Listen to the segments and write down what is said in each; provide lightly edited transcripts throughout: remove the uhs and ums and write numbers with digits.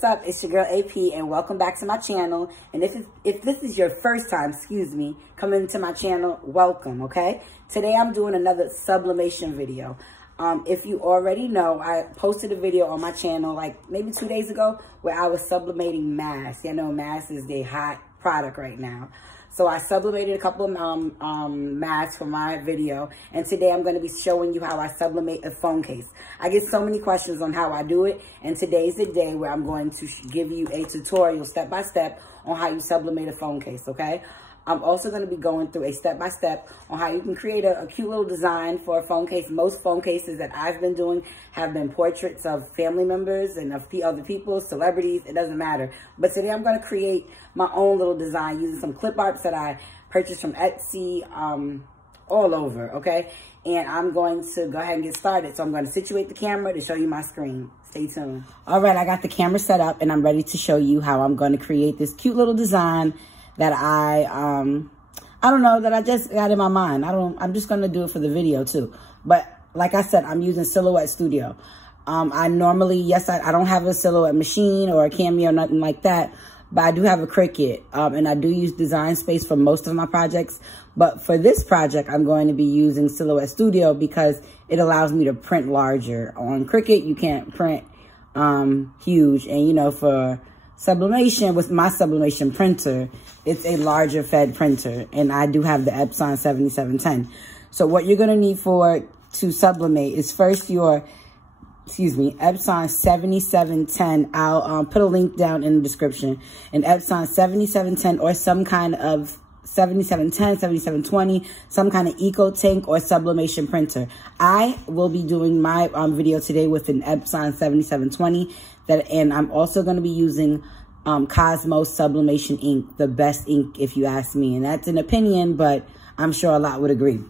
What's up? It's your girl AP, and welcome back to my channel. And if this is your first time, coming to my channel, welcome, okay? Today I'm doing another sublimation video. If you already know, I posted a video on my channel like maybe 2 days ago where I was sublimating masks. You know, masks is the hot product right now. So I sublimated a couple of masks for my video, and today I'm going to be showing you how I sublimate a phone case. I get so many questions on how I do it, and today's the day where I'm going to give you a tutorial step-by-step on how you sublimate a phone case, okay? I'm also going to be going through a step-by-step on how you can create a cute little design for a phone case. Most phone cases that I've been doing have been portraits of family members and of other people, celebrities, it doesn't matter. But today I'm going to create my own little design using some clip arts that I purchased from Etsy all over, okay? And I'm going to go ahead and get started. So I'm going to situate the camera to show you my screen. Stay tuned. All right, I got the camera set up and I'm ready to show you how I'm going to create this cute little design that I don't know, that I just got in my mind. I'm just going to do it for the video too. But like I said, I'm using Silhouette Studio. I normally, I don't have a Silhouette machine or a Cameo or nothing like that, but I do have a Cricut. And I do use Design Space for most of my projects. But for this project, I'm going to be using Silhouette Studio because it allows me to print larger. On Cricut, you can't print huge. And you know, for sublimation, with my sublimation printer, it's a larger fed printer, and I do have the Epson 7710. So what you're going to need to sublimate is first your, Epson 7710. I'll put a link down in the description. An Epson 7710 or some kind of 7710, 7720, some kind of eco tank or sublimation printer. I will be doing my video today with an Epson 7720. And I'm also going to be using Cosmos Sublimation ink, the best ink if you ask me. And that's an opinion, but I'm sure a lot would agree.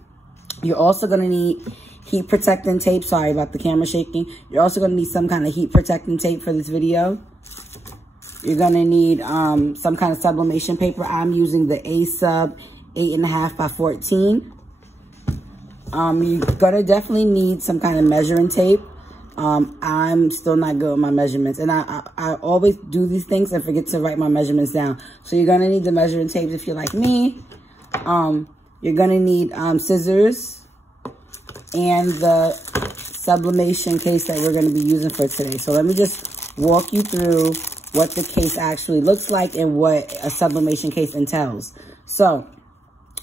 You're also going to need heat protecting tape. Sorry about the camera shaking. You're also going to need some kind of heat protecting tape for this video. You're going to need some kind of sublimation paper. I'm using the A-Sub 8.5 by 14. You're going to definitely need some kind of measuring tape. I'm still not good with my measurements, and I always do these things and forget to write my measurements down. So you're going to need the measuring tapes if you're like me. You're going to need scissors and the sublimation case that we're going to be using for today. So let me just walk you through what the case actually looks like and what a sublimation case entails. So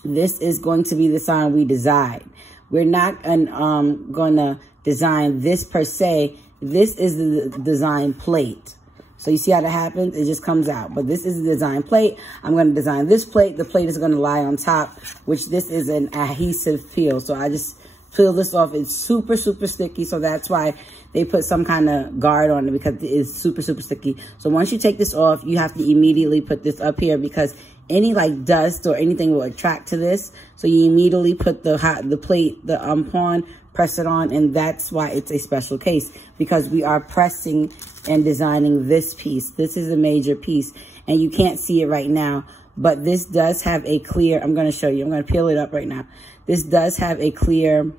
this is going to be the sign we design. We're not going to design this per se. This is the design plate. So you see how that happens? It just comes out. But this is the design plate. I'm going to design this plate. The plate is going to lie on top, which this is an adhesive peel. So I just peel this off. It's super, super sticky. So that's why they put some kind of guard on it, because it is super, super sticky. So once you take this off, you have to immediately put this up here because any like dust or anything will attract to this. So you immediately put the plate, the pawn, press it on, and that's why it's a special case, because we are pressing and designing this piece. This is a major piece, and you can't see it right now, but this does have a clear, I'm going to show you, I'm going to peel it up right now. This does have a clear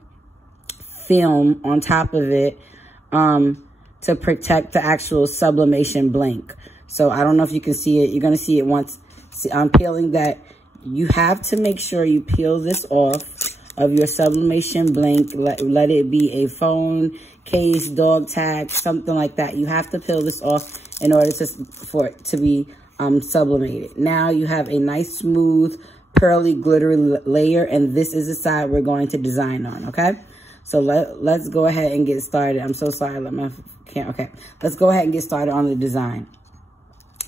film on top of it to protect the actual sublimation blank. So I don't know if you can see it. You're going to see it once I'm peeling that. You have to make sure you peel this off of your sublimation blank. Let it be a phone case, dog tag, something like that. You have to peel this off in order for it to be sublimated. Now you have a nice, smooth, pearly, glittery layer, and this is the side we're going to design on, okay? So let's go ahead and get started. I'm so sorry. Okay. Let's go ahead and get started on the design.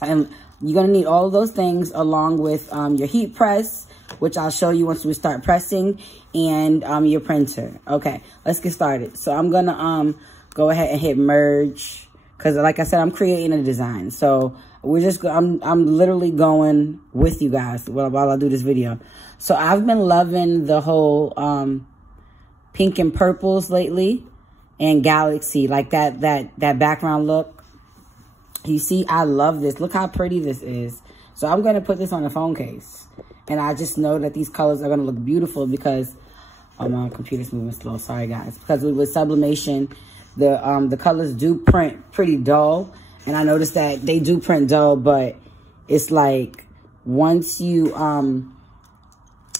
And you're going to need all of those things along with your heat press, which I'll show you once we start pressing, and your printer. Okay, let's get started. So I'm going to go ahead and hit merge because, like I said, I'm creating a design. So I'm literally going with you guys while I do this video. So I've been loving the whole pink and purples lately, and galaxy, like that background look. You see, I love this. Look how pretty this is. So I'm going to put this on the phone case. And I just know that these colors are going to look beautiful because, oh, my computer's moving slow. Sorry, guys. Because with sublimation, the colors do print pretty dull. And I noticed that they do print dull, but it's like once you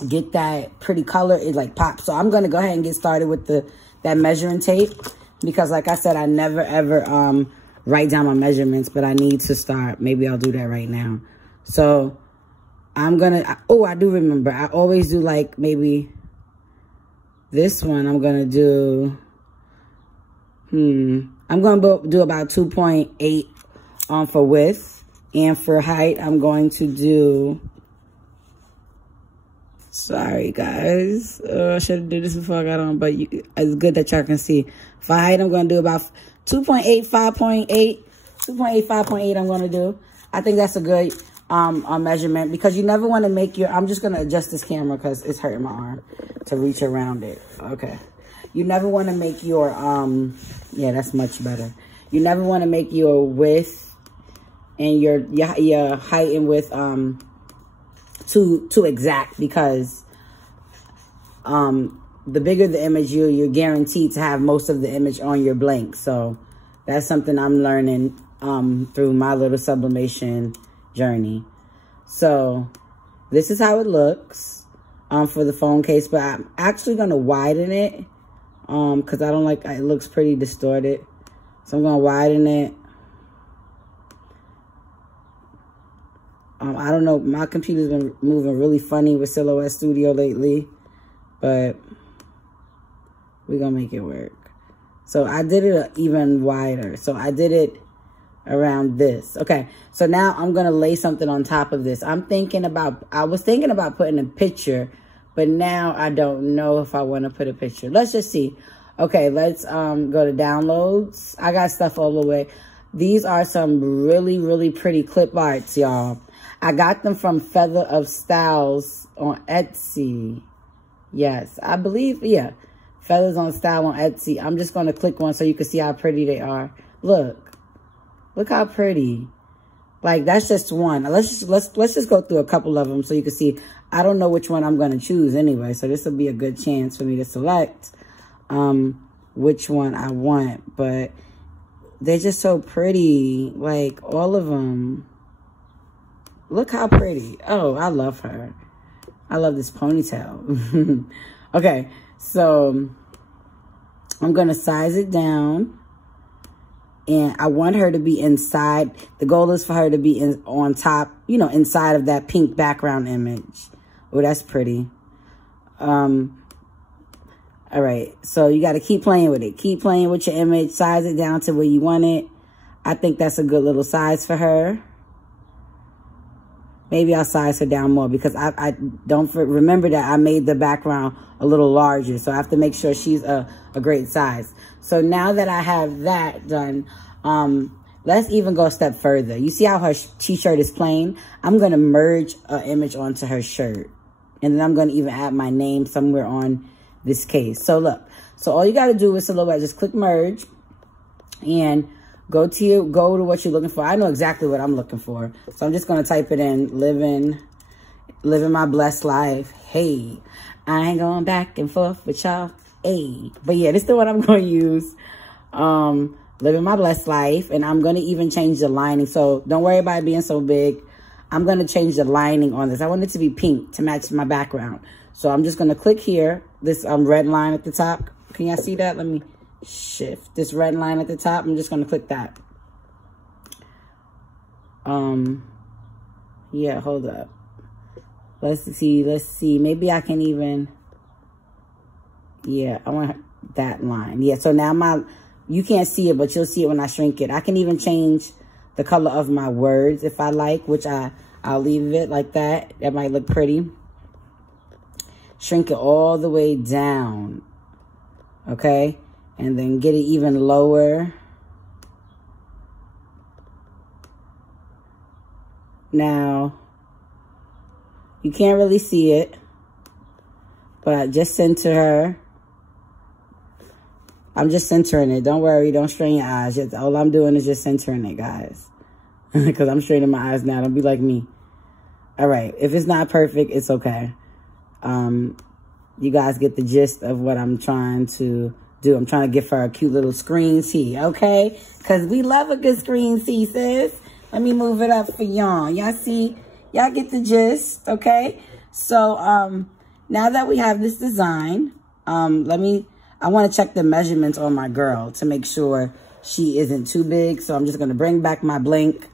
get that pretty color, it like pops. So I'm going to go ahead and get started with that measuring tape, because like I said, I never ever write down my measurements, but I need to start. Maybe I'll do that right now. So I'm going to, oh, I do remember. I always do like maybe this one. I'm going to do, I'm going to do about 2.8 for width, and for height, I'm going to do, sorry guys, I should have did this before I got on, but it's good that y'all can see. For height, I'm going to do about 2.8, 5.8, 2.8, 5.8 I'm going to do. I think that's a good measurement, because you never want to make your, I'm just going to adjust this camera because it's hurting my arm to reach around it. Okay. You never want to make your, yeah, that's much better. You never want to make your width and your height and width too exact, because the bigger the image, you're guaranteed to have most of the image on your blank. So that's something I'm learning through my little sublimation journey. So this is how it looks for the phone case, but I'm actually going to widen it because I don't like, it looks pretty distorted. So I'm going to widen it. I don't know, my computer's been moving really funny with Silhouette Studio lately, but we're going to make it work. So I did it even wider. So I did it around this. Okay, so now I'm going to lay something on top of this. I was thinking about putting a picture, but now I don't know if I want to put a picture. Let's just see. Okay, let's go to downloads. I got stuff all the way. These are some really, really pretty clip arts, y'all. I got them from Feather of Styles on Etsy. Yes, I believe, yeah. Feathers on Style on Etsy. I'm just going to click one so you can see how pretty they are. Look. Look how pretty. Like, that's just one. Let's just go through a couple of them so you can see. I don't know which one I'm going to choose anyway, so this will be a good chance for me to select which one I want. But they're just so pretty. Like, all of them. Look how pretty. Oh, I love her. I love this ponytail. Okay, so I'm going to size it down. And I want her to be inside. The goal is for her to be on top, you know, inside of that pink background image. Oh, that's pretty. All right, so you got to keep playing with it. Keep playing with your image. Size it down to where you want it. I think that's a good little size for her. Maybe I'll size her down more, because I don't remember that I made the background a little larger. So I have to make sure she's a great size. So now that I have that done, let's even go a step further. You see how her t-shirt is plain? I'm going to merge an image onto her shirt. And then I'm going to even add my name somewhere on this case. So look, so all you got to do with Silhouette, just click merge and go to what you're looking for. I know exactly what I'm looking for. So I'm just going to type it in, living my blessed life. Hey, I ain't going back and forth with y'all. Hey, but yeah, this is the one I'm going to use. Living my blessed life. And I'm going to even change the lining. So don't worry about it being so big. I'm going to change the lining on this. I want it to be pink to match my background. So I'm just going to click here, this red line at the top. Can y'all see that? Let me shift this red line at the top. I'm just going to click that. Yeah, hold up. Let's see. Maybe I can even, yeah, I want that line. Yeah, so now you can't see it, but you'll see it when I shrink it. I can even change the color of my words if I like, which I'll leave it like that. That might look pretty. Shrink it all the way down. Okay? And then get it even lower. Now, you can't really see it, but just center her. I'm just centering it. Don't worry. Don't strain your eyes. All I'm doing is just centering it, guys. Because I'm straining my eyes now. Don't be like me. All right. If it's not perfect, it's okay. You guys get the gist of what I'm trying to do. I'm trying to give her a cute little screen tea, okay? Because we love a good screen tea, sis. Let me move it up for y'all. Y'all see? Y'all get the gist, okay? So, now that we have this design, I want to check the measurements on my girl to make sure she isn't too big. So I'm just going to bring back my blank.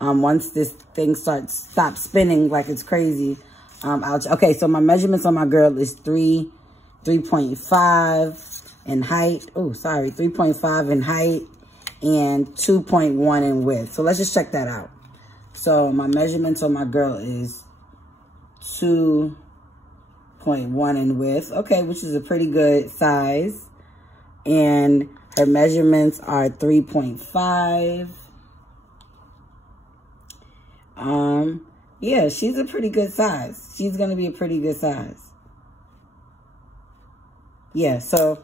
Once this thing stops spinning like it's crazy, okay, so my measurements on my girl is 3.5 in height. Oh, sorry, 3.5 in height and 2.1 in width. So let's just check that out. So my measurements on my girl is 2.1 in width. Okay, which is a pretty good size. And her measurements are 3.5. Yeah, she's a pretty good size. She's going to be a pretty good size. Yeah, so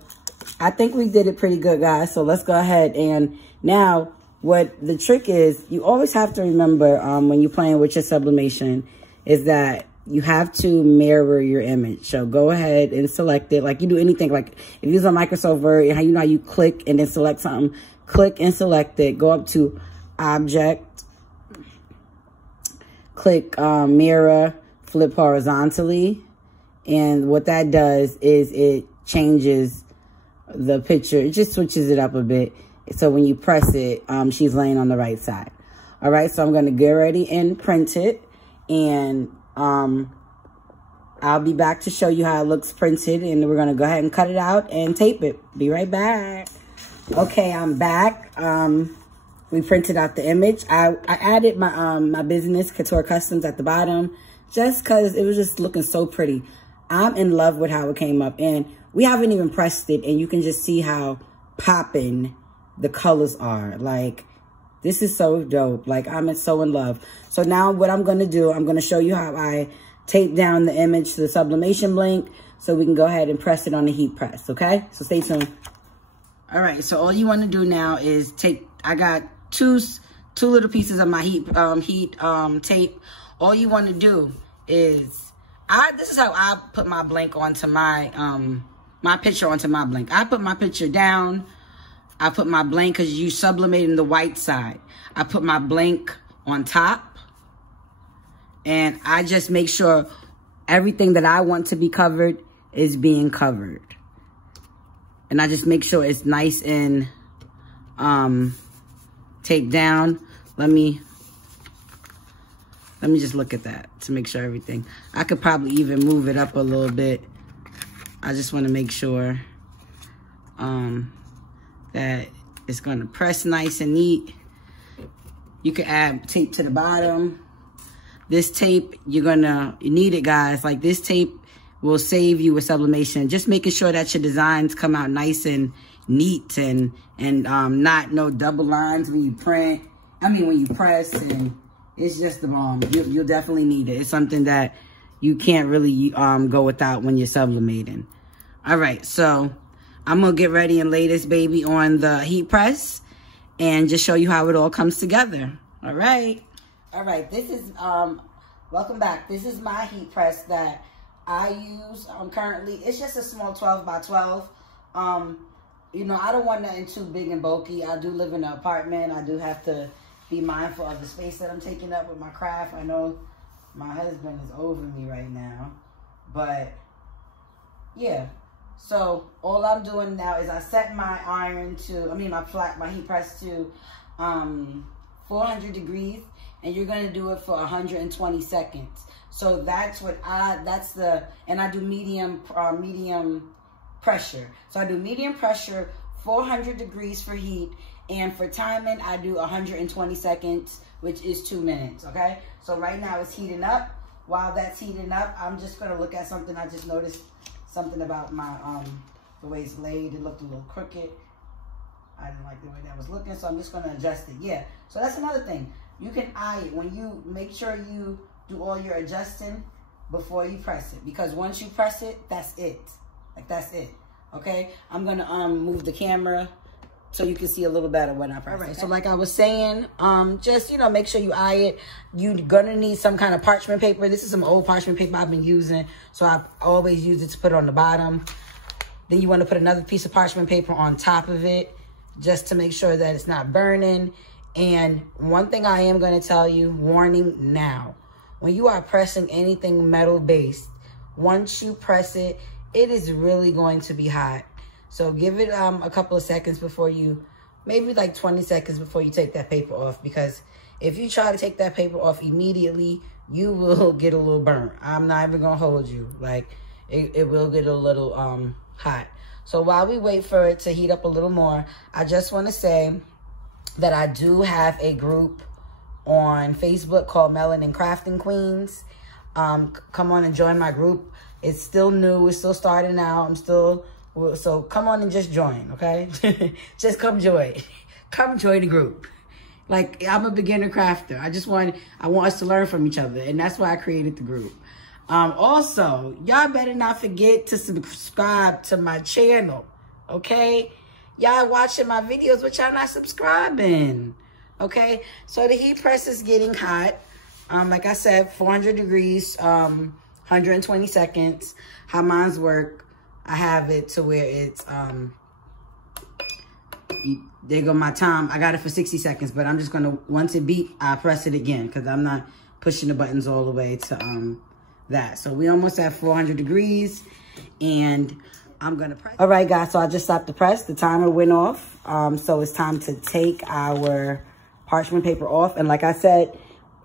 I think we did it pretty good, guys. So let's go ahead. And now what the trick is, you always have to remember when you're playing with your sublimation is that you have to mirror your image. So go ahead and select it like you do anything. Like if you use a Microsoft Word, how you know how you click and then select something, click and select it. Go up to Object, click Mirror, flip horizontally. And what that does is it changes the picture. It just switches it up a bit. So when you press it, she's laying on the right side. All right, so I'm going to get ready and print it. And I'll be back to show you how it looks printed. And we're going to go ahead and cut it out and tape it. Be right back. Okay, I'm back. We printed out the image. I added my my business, Couture Customs, at the bottom just because it was just looking so pretty. I'm in love with how it came up. And we haven't even pressed it. And you can just see how popping the colors are. Like, this is so dope. Like, I'm so in love. So now what I'm going to do, I'm going to show you how I tape down the image to the sublimation blank so we can go ahead and press it on the heat press, okay? So stay tuned. All right, so all you want to do now is take, I got two little pieces of my heat tape. All you want to do is, this is how I put my blank onto my, my picture onto my blank. I put my picture down. I put my blank because you sublimating the white side. I put my blank on top. And I just make sure everything that I want to be covered is being covered. And I just make sure it's nice and taped down. Let me just look at that to make sure everything. I could probably even move it up a little bit. I just want to make sure that it's going to press nice and neat. You can add tape to the bottom. This tape, you need it, guys. Like, this tape will save you with sublimation. Just making sure that your designs come out nice and neat and not no double lines when you print. I mean, when you press, and it's just the bomb. You'll definitely need it. It's something that you can't really go without when you're sublimating. All right, so I'm going to get ready and lay this baby on the heat press and just show you how it all comes together. All right. All right, this is, welcome back. This is my heat press that I use currently. It's just a small 12 by 12. You know, I don't want nothing too big and bulky. I do live in an apartment. I do have to be mindful of the space that I'm taking up with my craft. I know my husband is over me right now, but yeah. So all I'm doing now is I set my my heat press to 400 degrees, and you're gonna do it for 120 seconds. So that's what and I do medium pressure. So I do medium pressure, 400 degrees for heat, and for timing, I do 120 seconds, which is 2 minutes, okay? So right now it's heating up. While that's heating up, I'm just gonna look at something. I just noticed something about my, the way it's laid. It looked a little crooked. I didn't like the way that was looking, so I'm just gonna adjust it. Yeah, so that's another thing. You can eye it when you make sure you do all your adjusting before you press it, because once you press it, that's it. Like, that's it, okay? I'm gonna move the camera so you can see a little better when I press it. All right, so like I was saying, just, you know, make sure you eye it. You're gonna need some kind of parchment paper. This is some old parchment paper I've been using, so I've always used it to put on the bottom. Then you want to put another piece of parchment paper on top of it just to make sure that it's not burning. And one thing I am going to tell you, warning now, when you are pressing anything metal-based, once you press it, it is really going to be hot. So give it a couple of seconds before you, maybe like 20 seconds before you take that paper off, because if you try to take that paper off immediately, you will get a little burnt. I'm not even gonna hold you. Like, it will get a little hot. So while we wait for it to heat up a little more, I just want to say that I do have a group on Facebook called Melanin Crafting Queens. Come on and join my group. It's still new. It's still starting out. So come on and just join, okay? Just come join. Come join the group. Like, I'm a beginner crafter. I want us to learn from each other, and that's why I created the group. Also, y'all better not forget to subscribe to my channel, okay? Y'all watching my videos, but y'all not subscribing, okay? So the heat press is getting hot. Like I said, 400 degrees, 120 seconds. How mine's work, I have it to where it's, there go my time. I got it for 60 seconds, but I'm just gonna, once it beep, I press it again because I'm not pushing the buttons all the way to that. So we almost at 400 degrees, and I'm gonna press. All right, guys, so I just stopped the press. The timer went off. So it's time to take our parchment paper off. And like I said,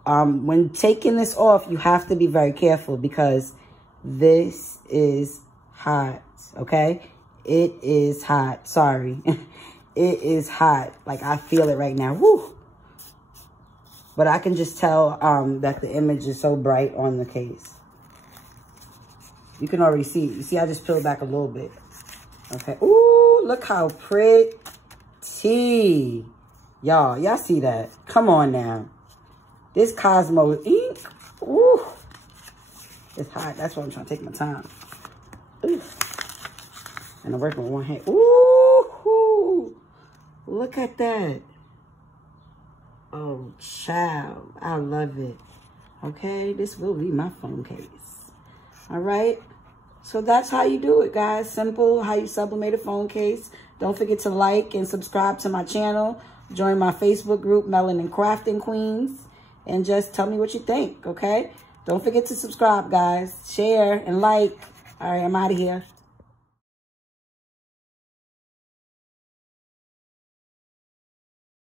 when taking this off, you have to be very careful because this is hot, okay? It is hot, sorry. It is hot. Like, I feel it right now. Woo! But I can just tell that the image is so bright on the case. You can already see it. You see, I just peeled back a little bit. Okay. Ooh, look how pretty. Y'all see that? Come on now. This Cosmo ink. Ooh. It's hot. That's why I'm trying to take my time. Ooh. And I'm working with one hand. Ooh. Look at that. Oh, child. I love it. Okay. This will be my phone case. All right. So that's how you do it, guys. Simple, how you sublimate a phone case. Don't forget to like and subscribe to my channel. Join my Facebook group, Melanin Crafting Queens. And just tell me what you think, okay? Don't forget to subscribe, guys. Share and like. All right, I'm out of here.